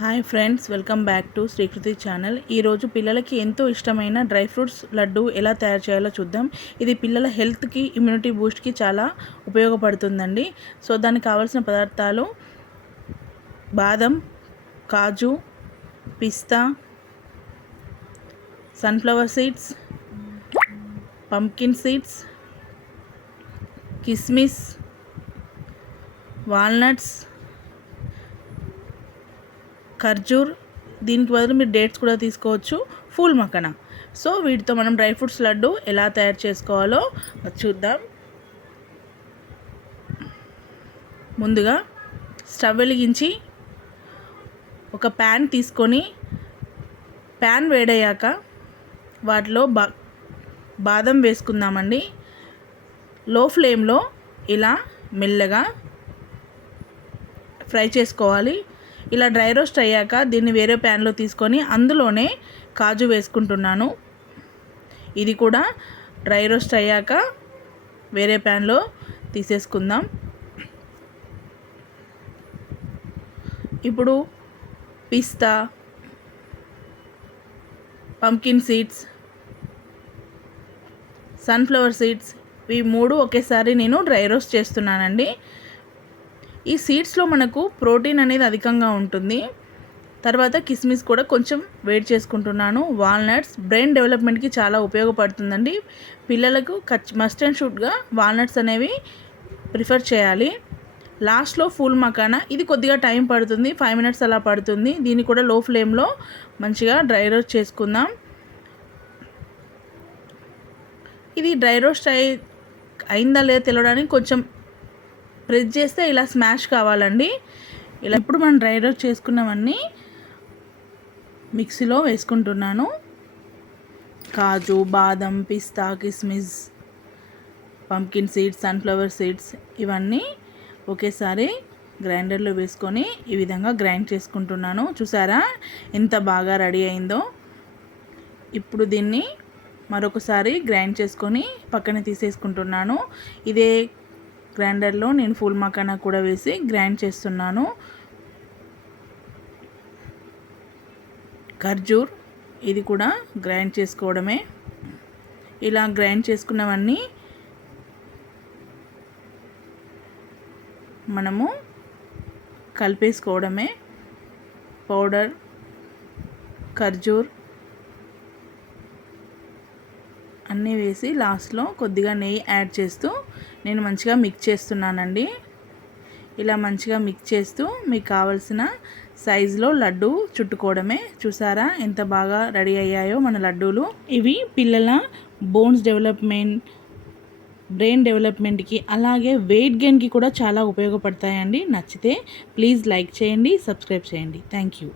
Hi friends, welcome back to Srikriti channel. ఈరోజు పిల్లలకి ఎంతో ఇష్టమైన డ్రై ఫ్రూట్స్ లడ్డు ఎలా తయారు చేయాలో చూద్దాం. ఇది పిల్లల హెల్త్కి, ఇమ్యూనిటీ బూస్ట్కి చాలా ఉపయోగపడుతుందండి. సో దానికి కావాల్సిన పదార్థాలు: బాదం, కాజు, పిస్తా, సన్ఫ్లవర్ సీడ్స్, పంకిన్ సీడ్స్, కిస్మిస్, వాల్నట్స్, ఖర్జూర్. దీనికి బదులు మీరు డేట్స్ కూడా తీసుకోవచ్చు, ఫూల్ మక్కన. సో వీటితో మనం డ్రై ఫ్రూట్స్ లడ్డు ఎలా తయారు చేసుకోవాలో చూద్దాం. ముందుగా స్టవ్ వెలిగించి ఒక ప్యాన్ తీసుకొని, ప్యాన్ వేడయ్యాక వాటిలో బాదం వేసుకుందామండి. లో ఫ్లేమ్లో ఇలా మెల్లగా ఫ్రై చేసుకోవాలి. ఇలా డ్రై రోస్ట్ అయ్యాక దీన్ని వేరే ప్యాన్లో తీసుకొని అందులోనే కాజు వేసుకుంటున్నాను. ఇది కూడా డ్రై రోస్ట్ అయ్యాక వేరే ప్యాన్లో తీసేసుకుందాం. ఇప్పుడు పిస్తా, పంకిన్ సీడ్స్, సన్ఫ్లవర్ సీడ్స్, ఇవి మూడు ఒకేసారి నేను డ్రై రోస్ట్ చేస్తున్నానండి. ఈ సీడ్స్లో మనకు ప్రోటీన్ అనేది అధికంగా ఉంటుంది. తర్వాత కిస్మిస్ కూడా కొంచెం వేడి చేసుకుంటున్నాను. వాల్నట్స్ బ్రెయిన్ డెవలప్మెంట్కి చాలా ఉపయోగపడుతుందండి. పిల్లలకు మస్ట్ అండ్ షుడ్గా వాల్నట్స్ అనేవి ప్రిఫర్ చేయాలి. లాస్ట్లో ఫూల్ మకానా, ఇది కొద్దిగా టైం పడుతుంది, 5 minutes అలా పడుతుంది. దీన్ని కూడా లో ఫ్లేమ్లో మంచిగా డ్రై రోస్ట్ చేసుకుందాం. ఇది డ్రై రోస్ట్ అయిందా లేదా తెలియడానికి కొంచెం ప్రెస్ చేస్తే ఇలా స్మాష్ కావాలండి. ఇలా ఇప్పుడు మనం డ్రై రోస్ట్ చేసుకున్నవన్నీ మిక్సీలో వేసుకుంటున్నాను. కాజు, బాదం, పిస్తా, కిస్మిస్, పంకిన్ సీడ్స్, సన్ఫ్లవర్ సీడ్స్ ఇవన్నీ ఒకేసారి గ్రైండర్లో వేసుకొని ఈ విధంగా గ్రైండ్ చేసుకుంటున్నాను. చూసారా ఎంత బాగా రెడీ అయిందో. ఇప్పుడు దీన్ని మరొకసారి గ్రైండ్ చేసుకొని పక్కన తీసేసుకుంటున్నాను. ఇదే గ్రైండర్లో నేను ఫూల్ మకానా కూడా వేసి గ్రైండ్ చేస్తున్నాను. ఖర్జూర్, ఇది కూడా గ్రైండ్ చేసుకోవడమే. ఇలా గ్రైండ్ చేసుకున్నవన్నీ మనము కలిపేసుకోవడమే. పౌడర్ ఖర్జూర్ అన్నీ వేసి లాస్ట్లో కొద్దిగా నెయ్యి యాడ్ చేస్తూ నేను మంచిగా మిక్స్ చేస్తున్నానండి. ఇలా మంచిగా మిక్స్ చేస్తూ మీకు కావలసిన సైజులో లడ్డు చుట్టుకోవడమే. చూసారా ఎంత బాగా రెడీ అయ్యాయో మన లడ్డూలు. ఇవి పిల్లల బోన్స్ డెవలప్మెంట్, బ్రెయిన్ డెవలప్మెంట్కి, అలాగే వెయిట్ గెయిన్కి కూడా చాలా ఉపయోగపడతాయండి. నచ్చితే ప్లీజ్ లైక్ చేయండి, సబ్స్క్రైబ్ చేయండి. Thank you.